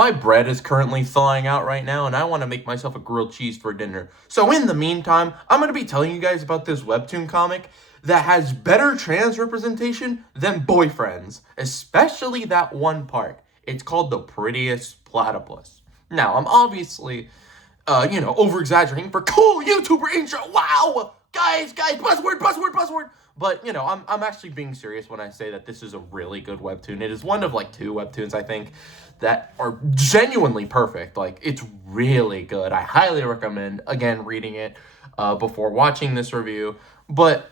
My bread is currently thawing out right now, and I want to make myself a grilled cheese for dinner. So in the meantime, I'm going to be telling you guys about this webtoon comic that has better trans representation than Boyfriends, especially that one part. It's called The Prettiest Platypus. Now, I'm obviously, over-exaggerating for cool YouTuber intro. Wow! Guys, buzzword. But, I'm actually being serious when I say that this is a really good webtoon. It is one of, 2 webtoons, I think, that are genuinely perfect. It's really good. I highly recommend, again, reading it before watching this review. But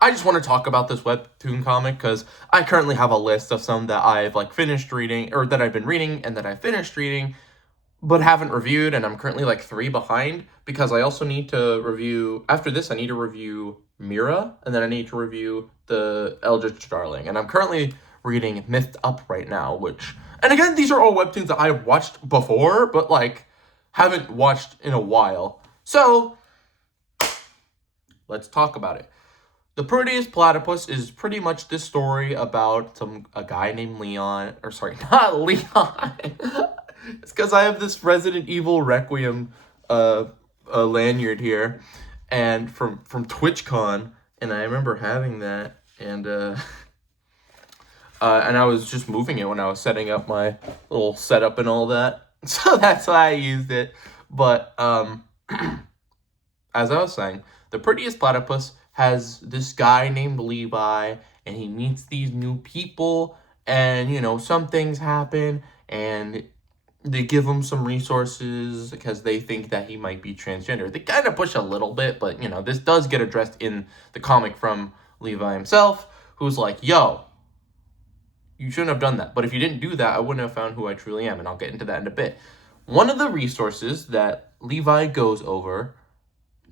I just want to talk about this webtoon comic because I currently have a list of some that I've, finished reading, or that I've been reading and that I finished reading, but haven't reviewed, and I'm currently 3 behind because I also need to review, after this I need to review Mira, and then I need to review the Eldritch Darling, and I'm currently reading Mythed Up right now, and again, these are all webtoons that I've watched before, but haven't watched in a while. So, let's talk about it. The Prettiest Platypus is pretty much this story about a guy named Leon, or sorry, not Leon. It's because I have this Resident Evil Requiem lanyard here, and from TwitchCon, and I remember having that, and I was just moving it when I was setting up my little setup and all that, so that's why I used it. But as I was saying, the Prettiest Platypus has this guy named Levi, and he meets these new people, and some things happen, and they give him some resources because they think that he might be transgender. They kind of push a little bit, but, this does get addressed in the comic from Levi himself, who's like, yo, you shouldn't have done that. But if you didn't do that, I wouldn't have found who I truly am, and I'll get into that in a bit. One of the resources that Levi goes over,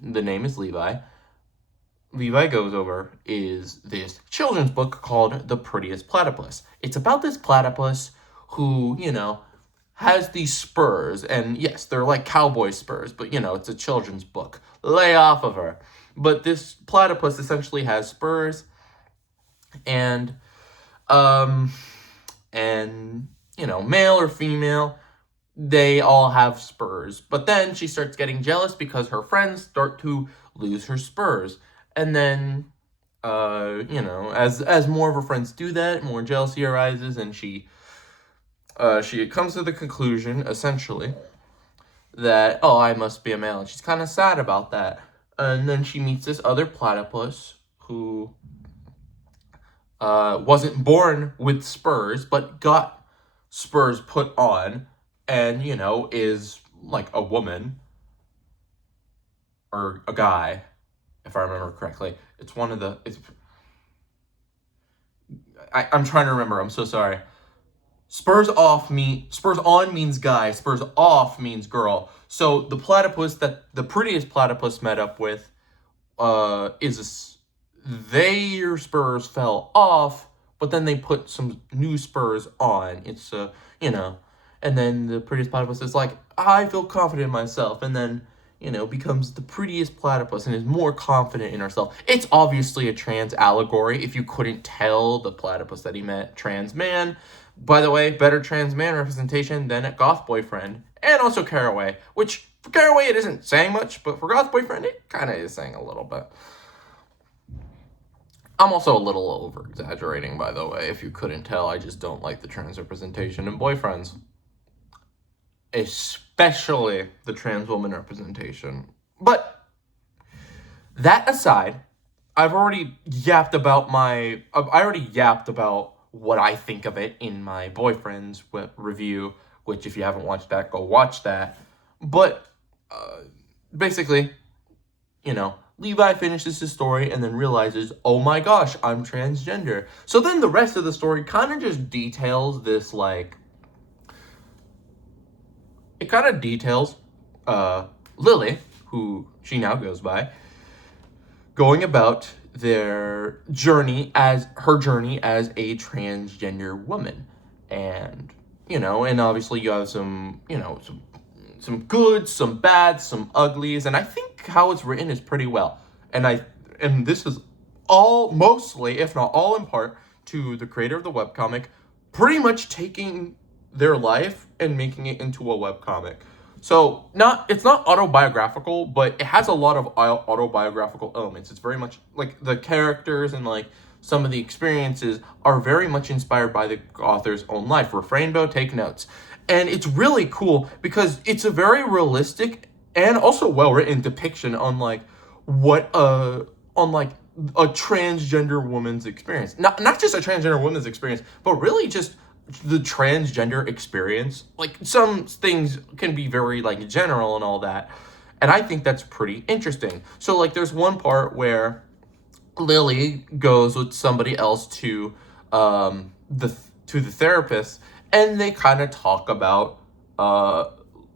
the name is Levi goes over, is this children's book called The Prettiest Platypus. It's about this platypus who, has these spurs, and yes, they're like cowboy spurs, but it's a children's book. Lay off of her. But this platypus essentially has spurs, and male or female, they all have spurs. But then she starts getting jealous because her friends start to lose her spurs. And then, as more of her friends do that, more jealousy arises, and she comes to the conclusion, essentially, that, oh, I must be a male. And she's kind of sad about that. And then she meets this other platypus who wasn't born with spurs, but got spurs put on, and, is like a woman, or a guy, if I remember correctly. It's one of the... I'm trying to remember. I'm so sorry. Spurs on means guy. Spurs off means girl. So the platypus that the Prettiest Platypus met up with their spurs fell off, but then they put some new spurs on. It's and then the Prettiest Platypus is like, I feel confident in myself, and then becomes the Prettiest Platypus and is more confident in herself. It's obviously a trans allegory, if you couldn't tell. The platypus that he met, trans man. By the way, better trans man representation than at Goth Boyfriend, and also Caraway, which for Caraway it isn't saying much, but for Goth Boyfriend it kind of is saying a little bit. I'm also a little over-exaggerating, by the way, if you couldn't tell. I just don't like the trans representation in Boyfriends. Especially the trans woman representation. But that aside, I've already yapped about what I think of it in my Boyfriend's review, which if you haven't watched that, go watch that. But basically, Levi finishes his story and then realizes, oh my gosh, I'm transgender. So then the rest of the story kind of just details this, it kind of details Lily, who she now goes by, going about her journey as a transgender woman. And, and obviously you have some goods, some bads, some uglies, and I think how it's written is pretty well. And this is all mostly, if not all in part, to the creator of the webcomic, pretty much taking their life and making it into a webcomic. So it's not autobiographical, but it has a lot of autobiographical elements. It's very much like the characters and like some of the experiences are very much inspired by the author's own life. Refrainbow, take notes. And it's really cool because it's a very realistic and also well-written depiction on like what on like a transgender woman's experience. Not just a transgender woman's experience, but really just the transgender experience. Like some things can be very like general and all that. And I think that's pretty interesting. So like there's one part where Lily goes with somebody else to the therapist, and they kind of talk about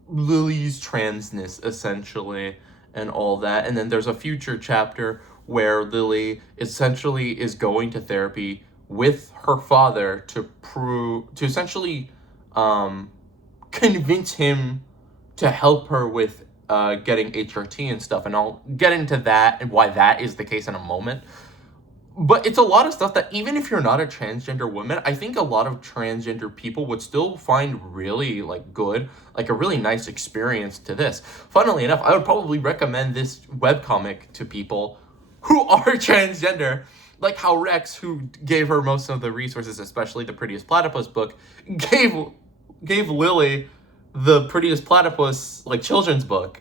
Lily's transness essentially and all that. And then there's a future chapter where Lily essentially is going to therapy with her father to essentially convince him to help her with getting HRT and stuff. And I'll get into that and why that is the case in a moment. But it's a lot of stuff that even if you're not a transgender woman, I think a lot of transgender people would still find really like good, like a really nice experience to this. Funnily enough, I would probably recommend this webcomic to people who are transgender, like how Rex, who gave her most of the resources, especially the Prettiest Platypus book, gave Lily the Prettiest Platypus like children's book,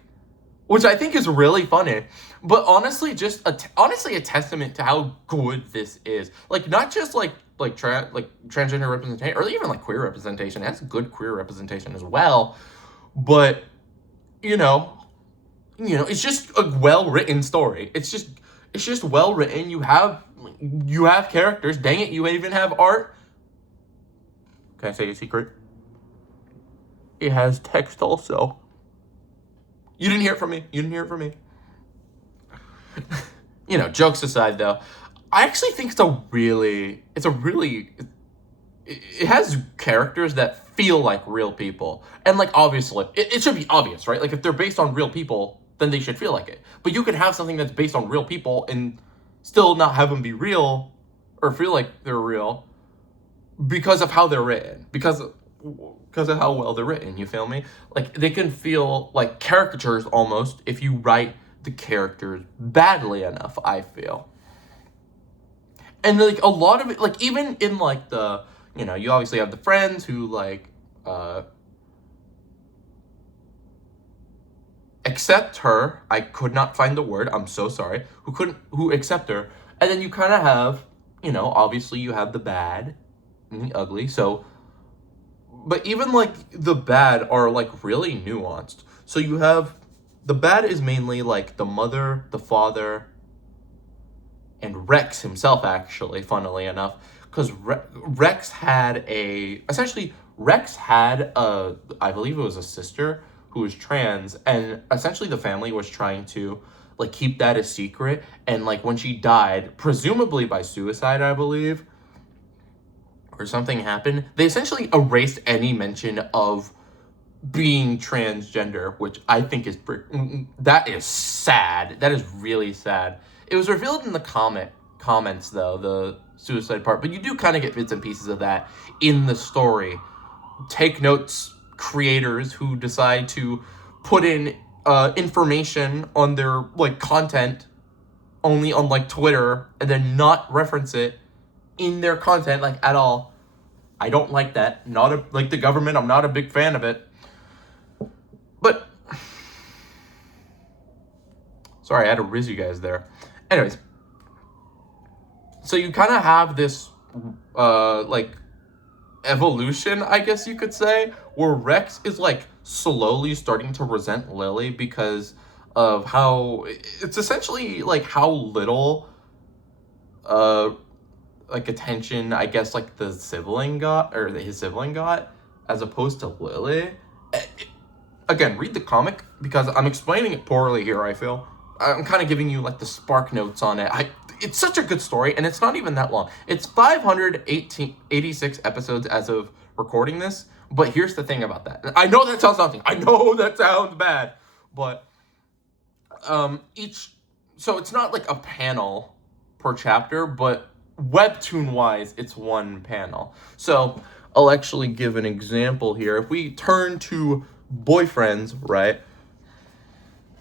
which I think is really funny. But honestly, just honestly a testament to how good this is. Like not just like transgender representation or even like queer representation. It has good queer representation as well. But you know, it's just a well-written story. It's just well written. You have characters. Dang it, you even have art. Can I say a secret? It has text also. You didn't hear it from me. Jokes aside though, I actually think it has characters that feel like real people. And like obviously, it should be obvious, right? Like if they're based on real people, then they should feel like it. But you can have something that's based on real people and still not have them be real or feel like they're real because of how they're written. Because of how well they're written, you feel me? Like they can feel like caricatures almost if you write the characters badly enough, I feel. And like a lot of it, like even in like the, you obviously have the friends who like accept her. I could not find the word, I'm so sorry. Who accept her. And then you kind of have, obviously you have the bad and the ugly. So, but even like the bad are like really nuanced. So you have, the bad is mainly like the mother, the father, and Rex himself actually, funnily enough. Because Rex had I believe it was a sister who was trans, and essentially the family was trying to like keep that a secret. And like when she died, presumably by suicide, I believe, or something happened, they essentially erased any mention of being transgender, which I think is that is sad. That is really sad. It was revealed in the comments though, the suicide part, but you do kind of get bits and pieces of that in the story. Take notes creators who decide to put in information on their like content only on like Twitter and then not reference it in their content like at all. I don't like that. Like the government, I'm not a big fan of it. But sorry, I had to riz you guys there. Anyways, so you kind of have this like evolution, I guess you could say, where Rex is like slowly starting to resent Lily because of how it's essentially like how little like attention I guess like his sibling got, as opposed to Lily. Again, read the comic because I'm explaining it poorly here, I feel. I'm kind of giving you like the spark notes on it. It's such a good story, and it's not even that long. It's 586 episodes as of recording this, but here's the thing about that. I know that sounds nothing. I know that sounds bad, but so it's not like a panel per chapter, but webtoon wise, it's one panel. So I'll actually give an example here. If we turn to boyfriends, right?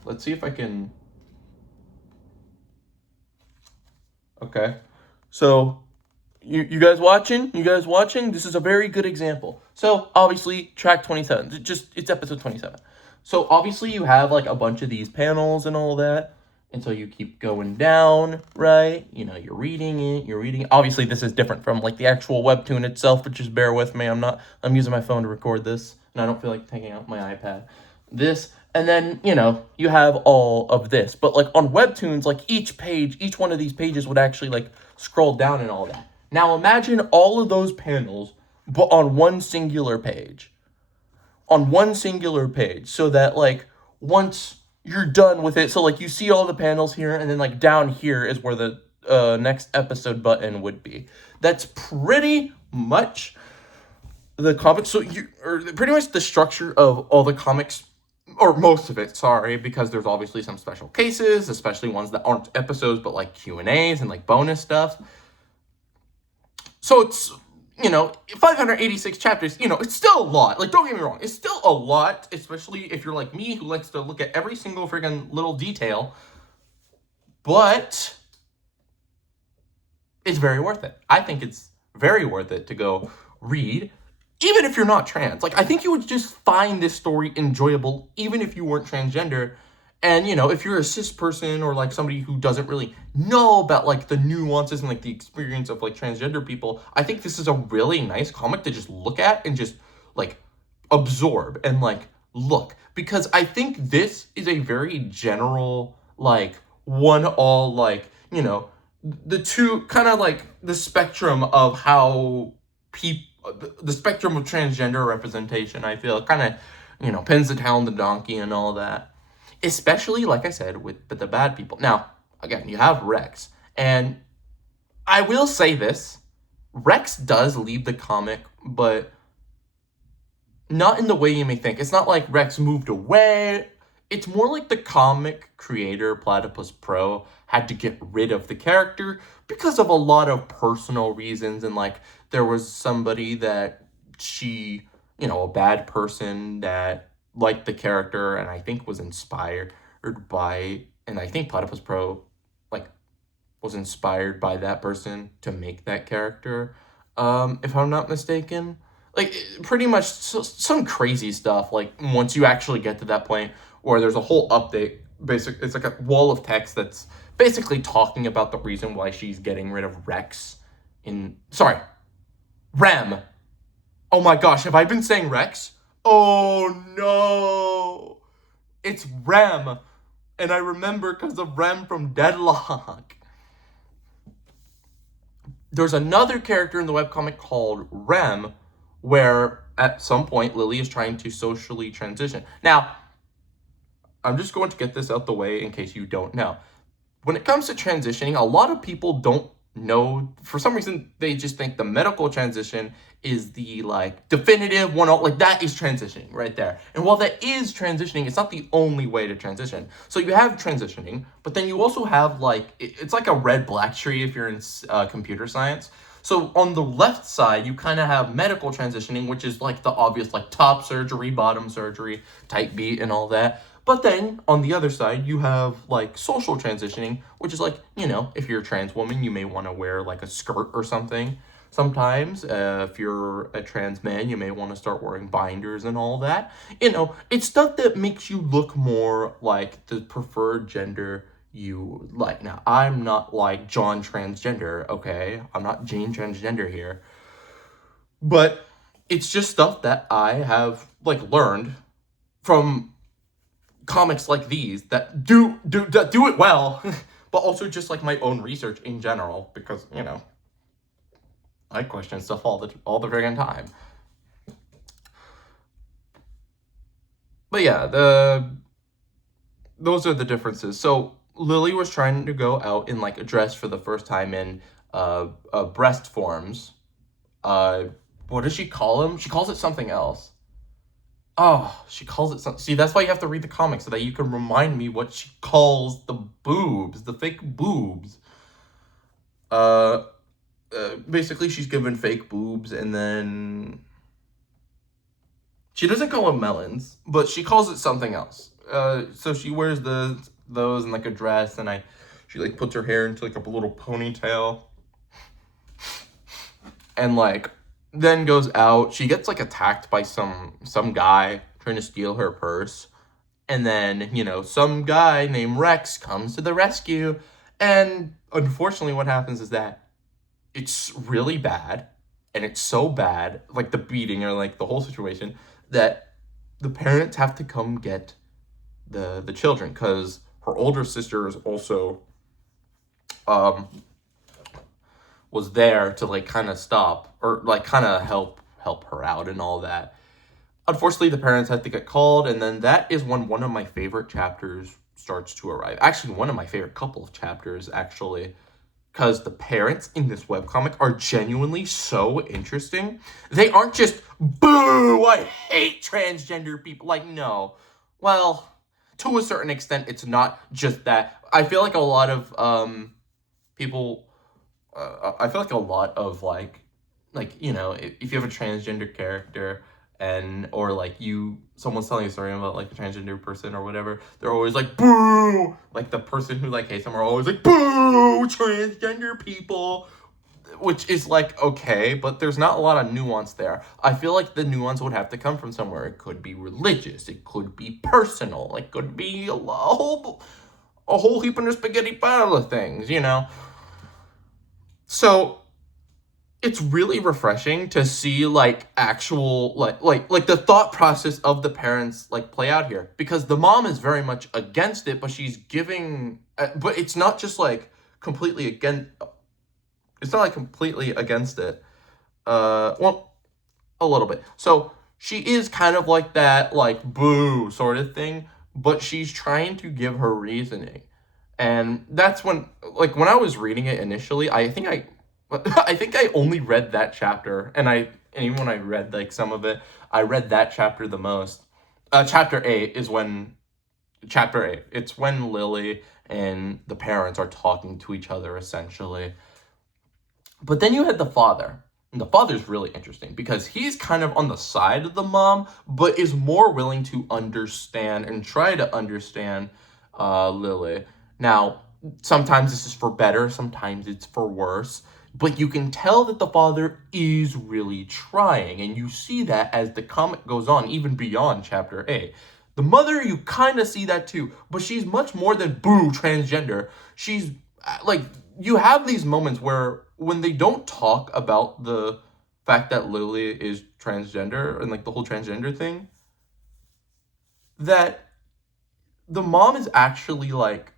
Let's see if I can. Okay. So, you guys watching? You guys watching? This is a very good example. So, obviously, track 27. It's episode 27. So, obviously, you have like a bunch of these panels and all that. And so you keep going down, right? You know, you're reading it. Obviously, this is different from like the actual webtoon itself, but just bear with me. I'm using my phone to record this, and I don't feel like taking out my iPad. This, and then, you know, you have all of this. But like on webtoons, like each one of these pages would actually like scroll down and all that. Now imagine all of those panels, but on one singular page. So that like once you're done with it, so like you see all the panels here, and then like down here is where the next episode button would be. That's pretty much the comic. So pretty much the structure of all the comics, or most of it, sorry, because there's obviously some special cases, especially ones that aren't episodes but like Q&As and like bonus stuff. So it's, you know, 586 chapters, you know, it's still a lot. Like, don't get me wrong, it's still a lot, especially if you're like me, who likes to look at every single friggin' little detail. But it's very worth it. I think it's very worth it to go read, even if you're not trans. Like, I think you would just find this story enjoyable, even if you weren't transgender. And, you know, if you're a cis person or like somebody who doesn't really know about like the nuances and like the experience of like transgender people, I think this is a really nice comic to just look at and just like absorb and like look. Because I think this is a very general, like one all, like, you know, the two kind of like the spectrum of how people, the spectrum of transgender representation, I feel kind of, you know, pins the tail on the donkey and all that. Especially, like I said, with the bad people. Now, again, you have Rex. And I will say this. Rex does leave the comic, but not in the way you may think. It's not like Rex moved away. It's more like the comic creator, Platypus Pro, had to get rid of the character because of a lot of personal reasons. And, like, there was somebody that she, you know, a bad person that liked the character and I think was inspired by, and I think Platypus Pro like was inspired by that person to make that character, if I'm not mistaken. Like, pretty much some crazy stuff, like once you actually get to that point where there's a whole update, it's like a wall of text that's basically talking about the reason why she's getting rid of Rem. Oh my gosh, have I been saying Rex? Oh no! It's Rem! And I remember because of Rem from Deadlock. There's another character in the webcomic called Rem, where at some point Lily is trying to socially transition. Now, I'm just going to get this out the way in case you don't know. When it comes to transitioning, a lot of people don't know. For some reason, they just think the medical transition is the like definitive one, like that is transitioning right there. And while that is transitioning, it's not the only way to transition. So you have transitioning, but then you also have like, it's like a red-black tree if you're in computer science. So on the left side, you kind of have medical transitioning, which is like the obvious like top surgery, bottom surgery, type beat and all that. But then on the other side, you have like social transitioning, which is like, you know, if you're a trans woman, you may want to wear like a skirt or something. Sometimes, if you're a trans man, you may want to start wearing binders and all that. You know, it's stuff that makes you look more like the preferred gender you like. Now, I'm not like John Transgender, okay? I'm not Jane Transgender here. But it's just stuff that I have like learned from comics like these that do it well, but also just like my own research in general, because, you know, I question stuff all the friggin' time. But yeah, those are the differences. So Lily was trying to go out in like a dress for the first time in breast forms. What does she call them? She calls it something else. Oh, she calls it something. See, that's why you have to read the comics, so that you can remind me what she calls the boobs, the fake boobs. basically she's given fake boobs, and then she doesn't call them melons, but she calls it something else. So she wears those in like a dress, and she like puts her hair into like a little ponytail, and like then goes out. She gets like attacked by some guy trying to steal her purse, and then some guy named Rex comes to the rescue, and unfortunately, what happens is that it's really bad, and it's so bad, like the beating or like the whole situation, that the parents have to come get the children, because her older sister is also was there to like kind of stop or like kind of help her out and all that. Unfortunately, the parents had to get called, and then that is when one of my favorite chapters starts to arrive. Actually, one of my favorite couple of chapters, actually, because the parents in this webcomic are genuinely so interesting. They aren't just, boo, I hate transgender people. Like, no. Well, to a certain extent, it's not just that. I feel like a lot of people, I feel like a lot of, like, if you have a transgender character, or like someone's telling a story about like a transgender person or whatever, they're always like, boo, like the person who like hates them are always like, boo, transgender people, which is like, okay, but there's not a lot of nuance there. I feel like the nuance would have to come from somewhere. It could be religious, it could be personal, it could be a whole heap of spaghetti pile of things, so it's really refreshing to see like actual like the thought process of the parents like play out here, because the mom is very much against it, but she's giving but it's not just like completely against, it's not like completely against it, well, a little bit. So she is kind of like that like boo sort of thing, but she's trying to give her reasoning. And that's when I was reading it initially, I think I only read that chapter, and even when I read like some of it, I read that chapter the most. Chapter 8 is when chapter 8. It's when Lily and the parents are talking to each other essentially. But then you had the father. And the father's really interesting because he's kind of on the side of the mom, but is more willing to understand and try to understand Lily. Now, sometimes this is for better, sometimes it's for worse. But you can tell that the father is really trying, and you see that as the comic goes on, even beyond chapter 8. The mother, you kind of see that too, but she's much more than boo transgender. She's like, you have these moments where when they don't talk about the fact that Lily is transgender and like the whole transgender thing, that the mom is actually like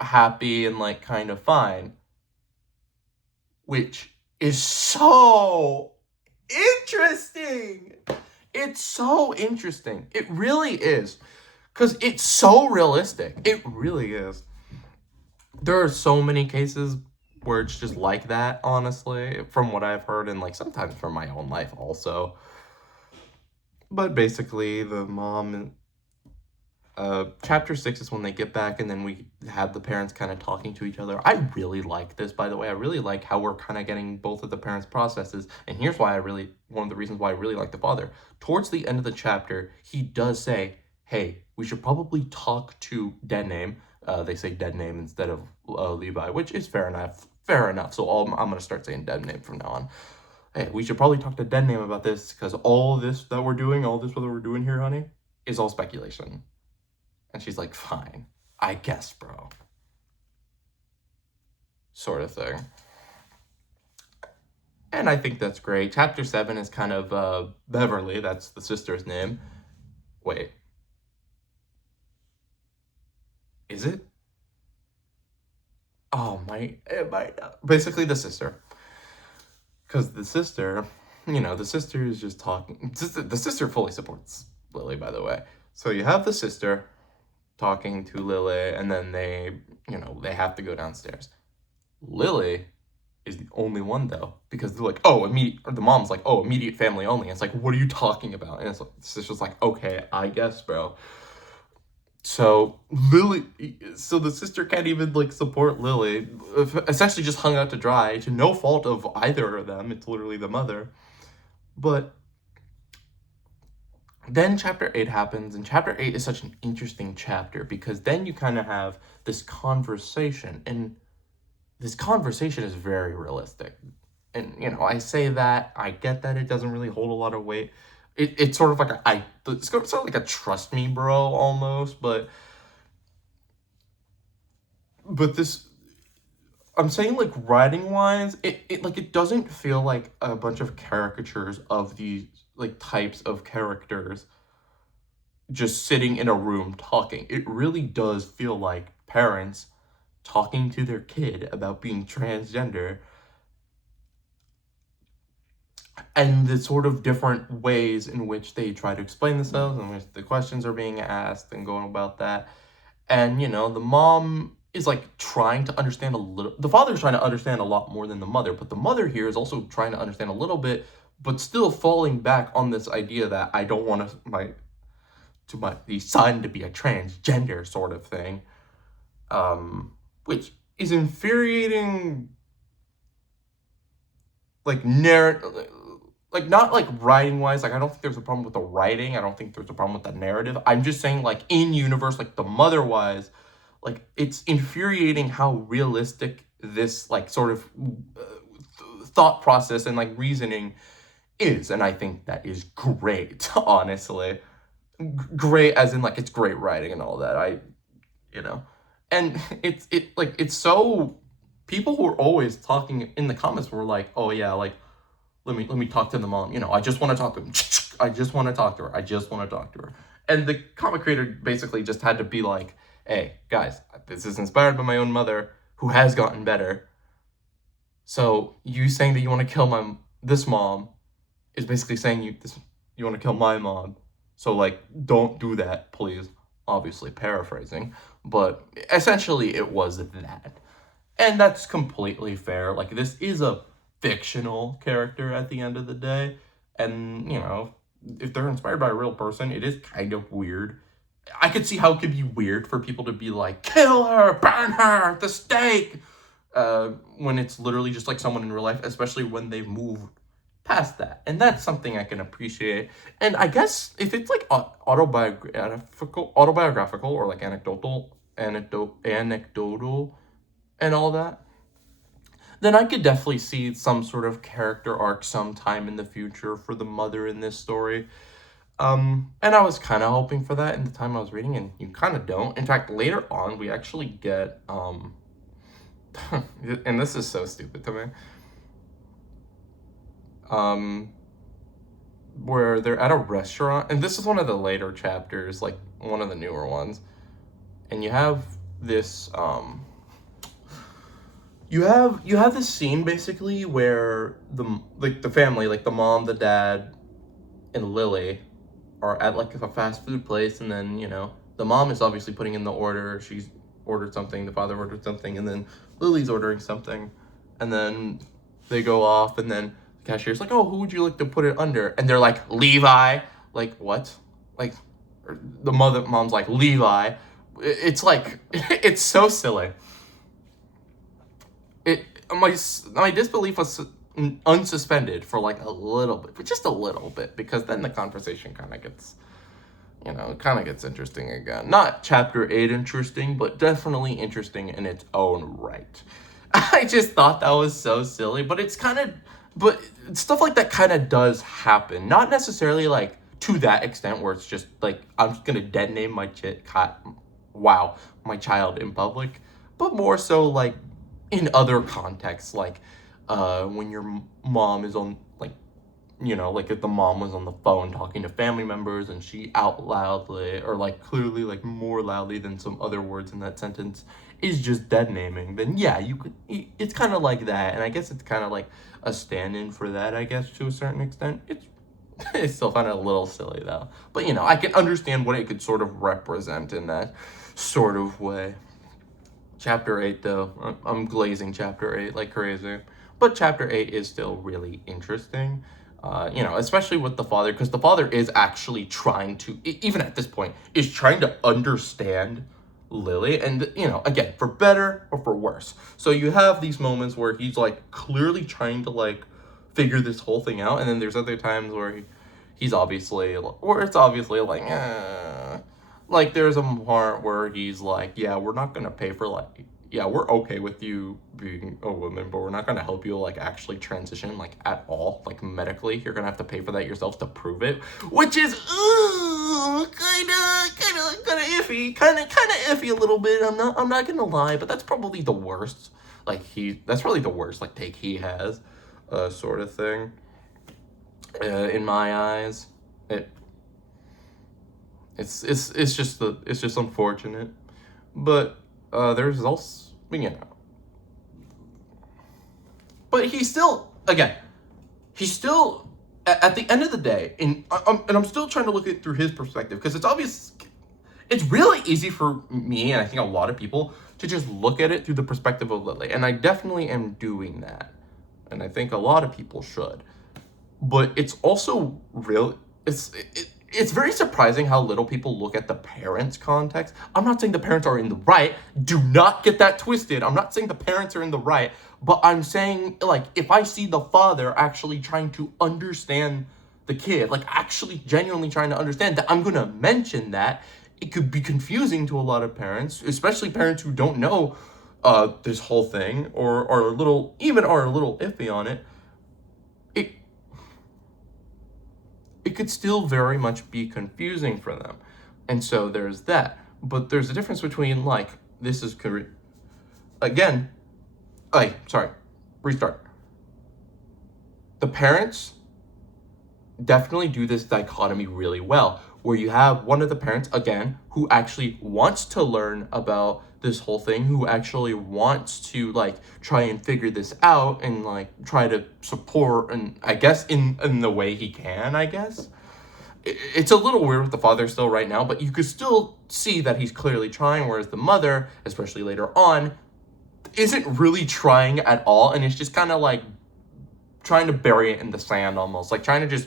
happy and like kind of fine, which is so interesting. It's so interesting. It really is. Because it's so realistic. It really is. There are so many cases where it's just like that, honestly, from what I've heard, and like sometimes from my own life also. But basically, the mom, chapter 6 is when they get back, and then we have the parents kind of talking to each other. I really like this, by the way. I really like how we're kind of getting both of the parents' processes, and here's why one of the reasons why I really like the father. Towards the end of the chapter, he does say, hey, we should probably talk to dead name. They say dead name instead of Levi, which is fair enough. So I'm going to start saying dead name from now on. Hey, we should probably talk to dead name about this, because all this that we're doing here, honey, is all speculation. And she's like, fine, I guess, bro. Sort of thing. And I think that's great. Chapter 7 is kind of Beverly. That's the sister's name. Wait. Is it? Oh, it might not. Basically, the sister. Because the sister is just talking. The sister fully supports Lily, by the way. So you have the sister talking to Lily, and then they have to go downstairs. Lily is the only one, though, because they're like, the mom's like, immediate family only. And it's like, what are you talking about? And it's like, the sister's like, okay, I guess, bro. So so the sister can't even like support Lily, essentially just hung out to dry to no fault of either of them. It's literally the mother. But then chapter 8 happens, and chapter 8 is such an interesting chapter because then you kind of have this conversation, and this conversation is very realistic. And I say that, I get that it doesn't really hold a lot of weight. It's sort of like it's sort of like a trust me bro almost, but this, I'm saying like writing wise, it doesn't feel like a bunch of caricatures of these like types of characters just sitting in a room talking. It really does feel like parents talking to their kid about being transgender and the sort of different ways in which they try to explain themselves, in which the questions are being asked and going about that. And, the mom is like trying to understand a little, the father's trying to understand a lot more than the mother, but the mother here is also trying to understand a little bit, but still falling back on this idea that I don't want the son to be a transgender sort of thing, which is infuriating, like not like writing wise. Like I don't think there's a problem with the writing. I don't think there's a problem with the narrative. I'm just saying like in universe, like the mother wise, like it's infuriating how realistic this like sort of thought process and like reasoning is, and I think that is great, honestly. Great as in like it's great writing and all that. You know, and it's so, people who are always talking in the comments were like, oh yeah, like let me talk to the mom. I just want to talk to him. I just want to talk to her. I just want to talk to her. And the comic creator basically just had to be like, hey guys, this is inspired by my own mother who has gotten better. So you saying that you want to kill this mom is basically saying you want to kill my mom. So like, don't do that, please. Obviously paraphrasing, but essentially it was that. And that's completely fair. Like, this is a fictional character at the end of the day. And, if they're inspired by a real person, it is kind of weird. I could see how it could be weird for people to be like, kill her, burn her at the stake, when it's literally just like someone in real life, especially when they've moved past that. And that's something I can appreciate. And I guess if it's like autobiographical or like anecdotal and all that, then I could definitely see some sort of character arc sometime in the future for the mother in this story. And I was kind of hoping for that in the time I was reading, and you kind of don't. In fact, later on, we actually get, and this is so stupid to me, where they're at a restaurant, and this is one of the later chapters, like one of the newer ones, and you have this, you have this scene basically where the family, like the mom, the dad, and Lily are at like a fast food place, and then the mom is obviously putting in the order. She's ordered something, the father ordered something, and then Lily's ordering something, and then they go off, and then the cashier's like, oh, who would you like to put it under? And they're like, Levi. Like, what? Like, the mom's like, Levi. It's like, it's so silly. My disbelief was unsuspended for like a little bit, but just a little bit, because then the conversation kind of gets interesting again. Not chapter 8 interesting, but definitely interesting in its own right. I just thought that was so silly, but but stuff like that kind of does happen. Not necessarily like to that extent where it's just like, I'm just gonna dead name my child in public, but more so like in other contexts, like when your mom is on, like, like if the mom was on the phone talking to family members and she out loudly, or like clearly like more loudly than some other words in that sentence, is just dead naming, then yeah, it's kind of like that. And I guess it's kind of like a stand-in for that, I guess, to a certain extent. It's still kind of a little silly though, but I can understand what it could sort of represent in that sort of way. Chapter 8, though, I'm glazing chapter 8 like crazy. But chapter 8 is still really interesting. Especially with the father, because the father is actually trying to, even at this point, is trying to understand Lily, and, again, for better or for worse. So you have these moments where he's, like, clearly trying to, like, figure this whole thing out, and then there's other times where he's obviously, or it's obviously, like, like, there's a part where he's like, yeah, we're not gonna pay for, like, yeah, we're okay with you being a woman, but we're not gonna help you, like, actually transition, like, at all, like, medically. You're gonna have to pay for that yourself to prove it, which is kind of iffy, kind of iffy a little bit. I'm not gonna lie, but that's probably the worst. Like, that's really the worst, like, take he has, sort of thing. In my eyes, it's just unfortunate, but there's also, but he's still, again, at the end of the day, and I'm still trying to look at it through his perspective, because it's obvious, it's really easy for me, and I think a lot of people, to just look at it through the perspective of Lily, and I definitely am doing that, and I think a lot of people should. But it's also it's very surprising how little people look at the parents' context. I'm not saying the parents are in the right. Do not get that twisted. I'm not saying the parents are in the right. But I'm saying, like, if I see the father actually trying to understand the kid, like, actually genuinely trying to understand, that I'm going to mention that. It could be confusing to a lot of parents, especially parents who don't know this whole thing, or are a little iffy on it. It could still very much be confusing for them. And so there's that. But there's a difference between, like, this is, again, restart. The parents definitely do this dichotomy really well, where you have one of the parents, again, who actually wants to learn about this whole thing, who actually wants to, like, try and figure this out and, like, try to support, and I guess in the way he can, I guess. It's a little weird with the father still right now, but you could still see that he's clearly trying, whereas the mother, especially later on, isn't really trying at all, and it's just kind of like trying to bury it in the sand almost, like trying to just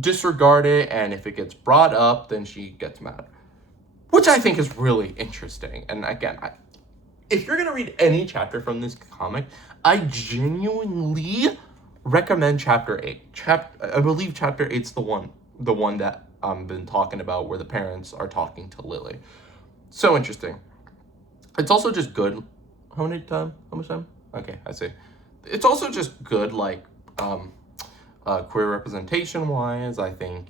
disregard it, and if it gets brought up, then she gets mad. Which I think is really interesting. And again, if you're going to read any chapter from this comic, I genuinely recommend Chapter 8. I believe Chapter 8's the one that I've been talking about, where the parents are talking to Lily. So interesting. It's also just good. How much time? Okay, I see. It's also just good, like, queer representation wise. I think,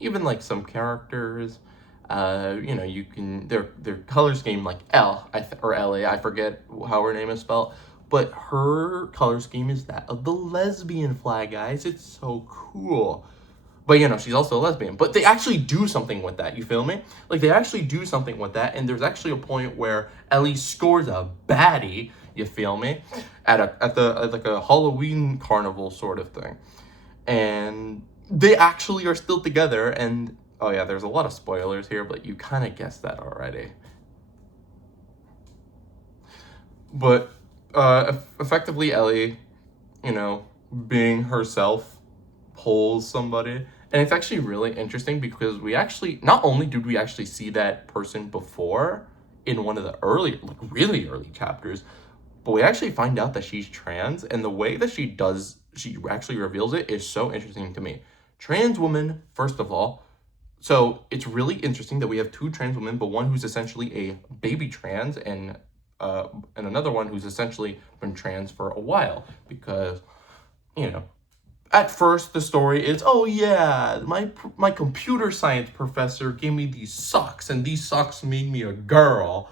even like some characters, you can, their color scheme, like or LA, I forget how her name is spelled, but her color scheme is that of the lesbian flag, guys. It's so cool. But, she's also a lesbian. But they actually do something with that, you feel me? Like, they actually do something with that, and there's actually a point where Ellie scores a baddie, you feel me? At a Halloween carnival sort of thing. And they actually are still together, and, oh yeah, there's a lot of spoilers here, but you kind of guessed that already. But, effectively, Ellie, being herself, pulls somebody, and it's actually really interesting because not only did we actually see that person before in one of the really early chapters, but we actually find out that she's trans, and the way that she actually reveals it is so interesting to me. Trans woman, first of all. So it's really interesting that we have two trans women, but one who's essentially a baby trans, and another one who's essentially been trans for a while, because, at first, the story is, oh yeah, my computer science professor gave me these socks, and these socks made me a girl.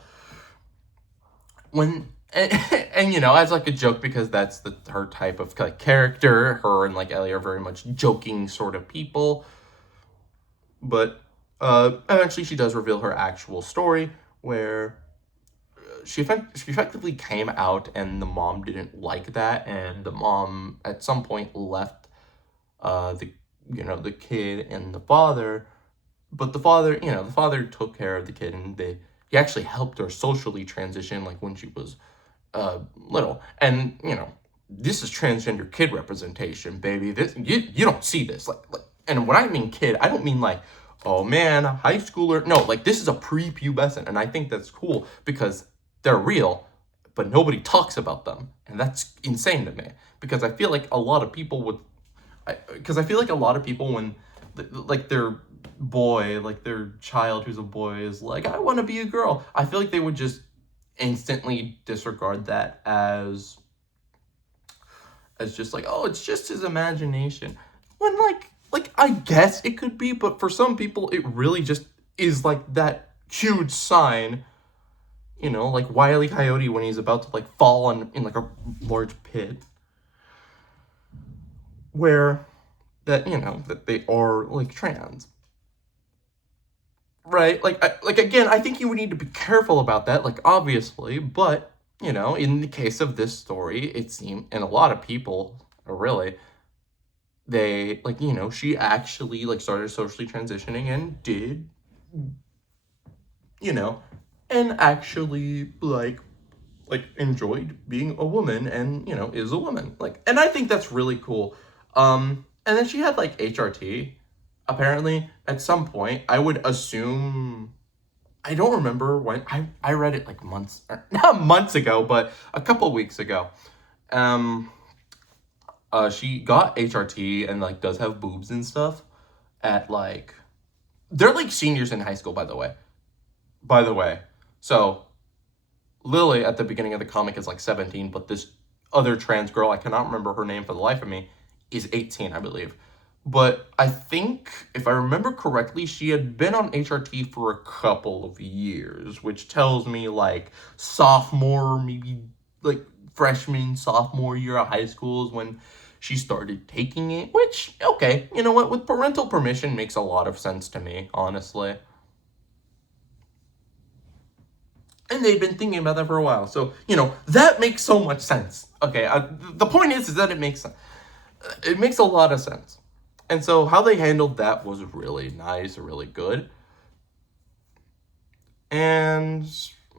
And as like a joke, because that's her type of, like, character. Her and, like, Ellie are very much joking sort of people. But eventually she does reveal her actual story, where she effectively came out, and the mom didn't like that, and the mom at some point left the kid and the father, but the father took care of the kid, and he actually helped her socially transition, like, when she was little, and this is transgender kid representation, baby. This you don't see this. Like, and when I mean kid, I don't mean like, oh man, high schooler. No, like this is a prepubescent, and I think that's cool because they're real, but nobody talks about them, and that's insane to me. Because I feel like a lot of people would, because I feel like a lot of people when, like their boy, like their child who's a boy is like, I want to be a girl. I feel like they would just instantly disregard that as just like, oh, it's just his imagination. When like I guess it could be, but for some people it really just is like that huge sign, you know, like Wile E. Coyote when he's about to like fall in like a large pit, where that, you know, that they are like trans. Right? Like again, I think you would need to be careful about that, like obviously, but you know, in the case of this story, it seemed, and a lot of people really, they like, you know, she actually like started socially transitioning and did, you know, and actually like enjoyed being a woman and, you know, is a woman. Like, and I think that's really cool. And then she had like HRT apparently at some point. I would assume, I don't remember when, I read it like months, not months ago, but a couple weeks ago. She got HRT and like does have boobs and stuff at like, they're like seniors in high school, by the way. So Lily at the beginning of the comic is like 17, but this other trans girl, I cannot remember her name for the life of me, is 18, I believe. But I think, if I remember correctly, she had been on HRT for a couple of years, which tells me like sophomore, maybe like freshman, sophomore year of high school is when she started taking it, which, okay, you know what, with parental permission makes a lot of sense to me, honestly. And they've been thinking about that for a while. So, you know, that makes so much sense. Okay, the point is that it makes sense. It makes a lot of sense. And so how they handled that was really nice, really good. And,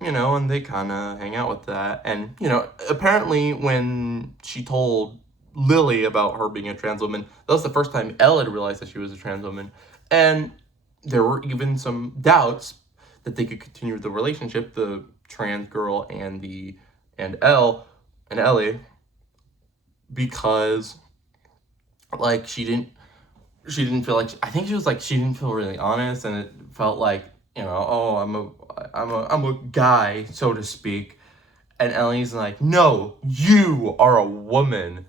you know, and they kind of hang out with that. And, you know, apparently when she told Lily about her being a trans woman, that was the first time Elle had realized that she was a trans woman. And there were even some doubts that they could continue the relationship, the trans girl and Elle and Ellie, because like she didn't feel like, I think she was like, she didn't feel really honest, and it felt like, you know, oh, I'm a guy, so to speak. And Ellie's like, no, you are a woman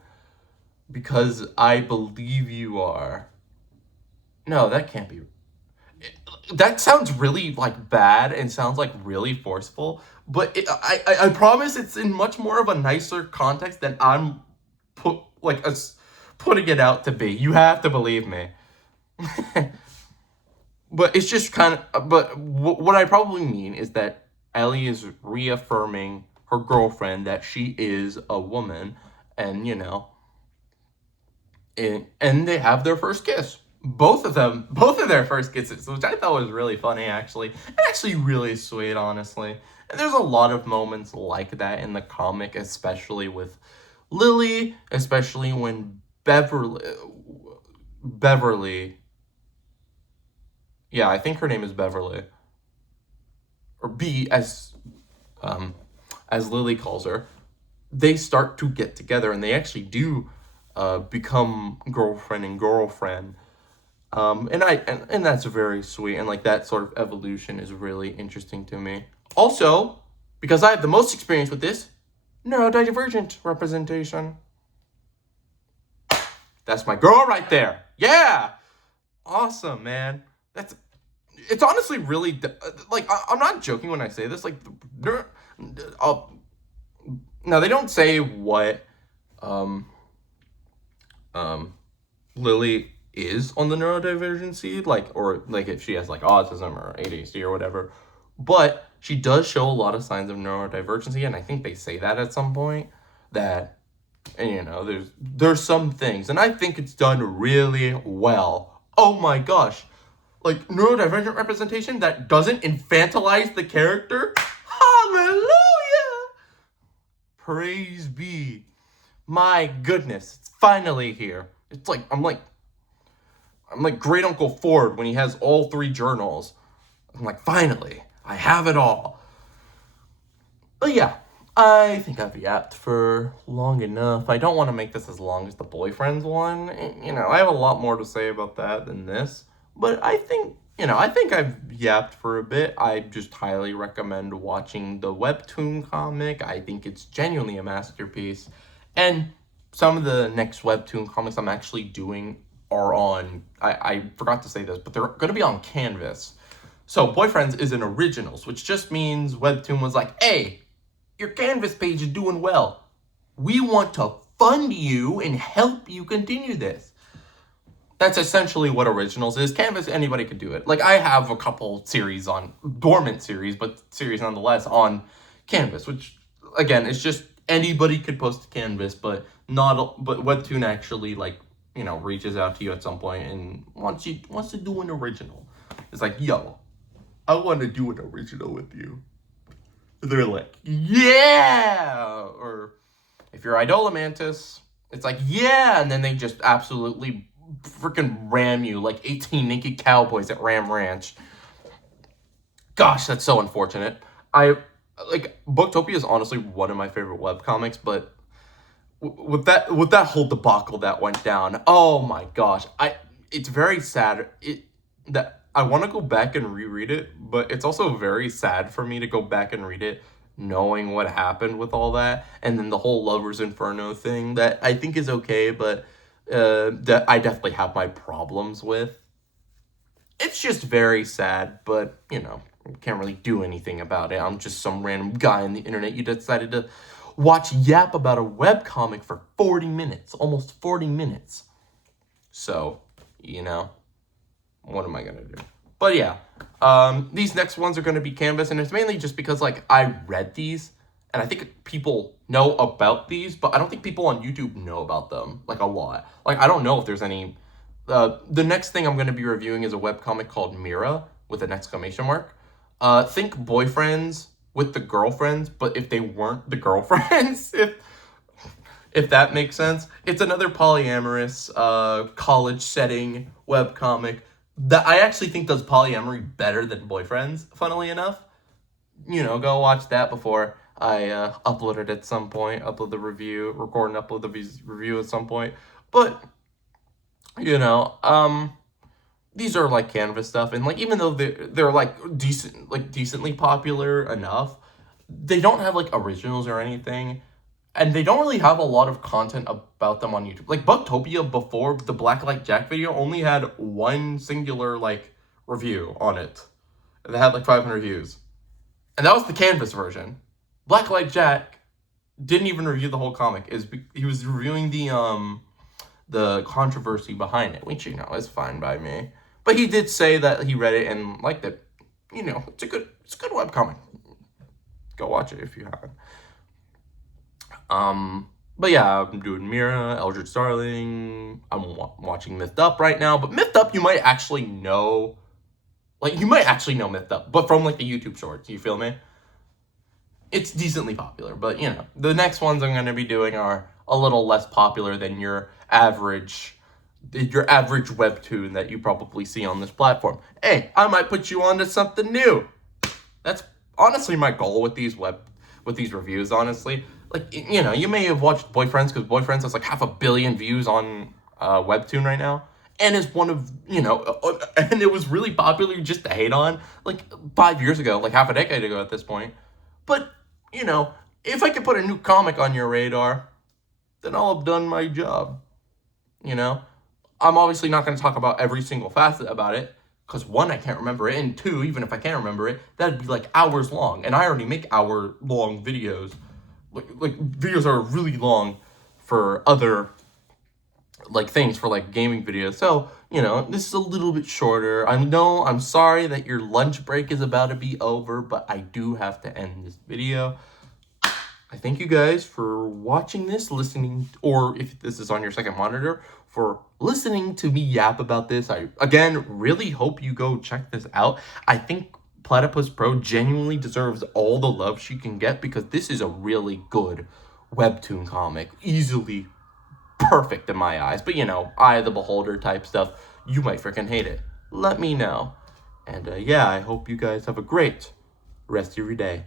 because I believe you are. No, that can't be. That sounds really like bad and sounds like really forceful, but I promise it's in much more of a nicer context than I'm putting it out to be. You have to believe me. But it's just kind of, but what I probably mean is that Ellie is reaffirming her girlfriend that she is a woman, and you know, and they have their first kiss. Both of their first kisses, which I thought was really funny, actually. And actually really sweet, honestly. And there's a lot of moments like that in the comic, especially with Lily, especially when Beverly, yeah, I think her name is Beverly, or B, as Lily calls her, they start to get together, and they actually do become girlfriend and girlfriend. And that's very sweet, and like that sort of evolution is really interesting to me. Also, because I have the most experience with this, neurodivergent representation. That's my girl right there. Yeah, awesome, man. It's honestly really like I'm not joking when I say this. Like, now they don't say what Lily is on the neurodivergency, like, or like if she has like autism or ADHD or whatever, but she does show a lot of signs of neurodivergency, and I think they say that at some point, that, and you know, there's some things, and I think it's done really well. Oh my gosh, like neurodivergent representation that doesn't infantilize the character. Hallelujah, praise be. My goodness, it's finally here. It's like, I'm like Great Uncle Ford when he has all 3 journals. I'm like, finally, I have it all. But yeah, I think I've yapped for long enough. I don't want to make this as long as the boyfriends one. You know, I have a lot more to say about that than this. But I think, I think I've yapped for a bit. I just highly recommend watching the Webtoon comic. I think it's genuinely a masterpiece. And some of the next Webtoon comics I'm actually doing are on, I forgot to say this, but they're going to be on Canvas. So Boyfriends is an originals, which just means Webtoon was like, hey, your Canvas page is doing well. We want to fund you and help you continue this. That's essentially what originals is. Canvas, anybody could do it. Like, I have a couple series on, dormant series, but series nonetheless, on Canvas, which, again, it's just anybody could post to Canvas, but Webtoon actually, like, reaches out to you at some point and wants to do an original. It's like, yo, I want to do an original with you. They're like, yeah! Or if you're Idolamantis, it's like, yeah! And then they just absolutely freaking ram you like 18 naked cowboys at Ram Ranch. Gosh, that's so unfortunate. Booktopia is honestly one of my favorite webcomics, but with that whole debacle that went down, oh my gosh, it's very sad. That I want to go back and reread it, but it's also very sad for me to go back and read it knowing what happened with all that, and then the whole Lover's Inferno thing that I think is okay, but that I definitely have my problems with. It's just very sad, but, can't really do anything about it. I'm just some random guy on the internet. You decided to watch yap about a webcomic for 40 minutes, almost 40 minutes. So, what am I going to do? But yeah, these next ones are going to be Canvas, and it's mainly just because, like, I read these, and I think people know about these, but I don't think people on YouTube know about them, like, a lot. Like, I don't know if there's any... the next thing I'm going to be reviewing is a webcomic called Mira, with an exclamation mark. Think Boyfriends with the girlfriends, but if they weren't the girlfriends, if that makes sense. It's another polyamorous, college setting webcomic that I actually think does polyamory better than Boyfriends, funnily enough. Go watch that before I upload it at some point, record and upload the review at some point. But, these are like Canvas stuff, and like even though they're like decently popular enough, they don't have like originals or anything. And they don't really have a lot of content about them on YouTube. Like, Booktopia, before the Blacklight Jack video, only had one singular, like, review on it. It had, like, 500 views. And that was the Canvas version. Blacklight Jack didn't even review the whole comic. He was reviewing the controversy behind it, which, is fine by me. But he did say that he read it and liked it. It's a good webcomic. Go watch it if you haven't. But yeah, I'm doing Mira, Eldritch Starling. I'm watching Mythed Up right now, but Mythed Up you might actually know Mythed Up, but from like the YouTube shorts, you feel me? It's decently popular, but the next ones I'm going to be doing are a little less popular than your average webtoon that you probably see on this platform. Hey, I might put you onto something new. That's honestly my goal with these reviews, honestly. Like, you may have watched Boyfriends, because Boyfriends has like 500 million views on Webtoon right now. And is one of, and it was really popular just to hate on, like, 5 years ago, like half a decade ago at this point. But, if I could put a new comic on your radar, then I'll have done my job. I'm obviously not going to talk about every single facet about it, because 1, I can't remember it, and 2, even if I can't remember it, that'd be like hours long, and I already make hour-long videos. Like videos are really long for other, like, things, for, like, gaming videos. So, this is a little bit shorter. I'm sorry that your lunch break is about to be over, but I do have to end this video. I thank you guys for watching this, listening, or if this is on your second monitor, for listening to me yap about this. I, again, really hope you go check this out. I think Platypus Pro genuinely deserves all the love she can get, because this is a really good webtoon comic. Easily perfect in my eyes. But, you know, eye of the beholder type stuff. You might freaking hate it. Let me know. And, yeah, I hope you guys have a great rest of your day.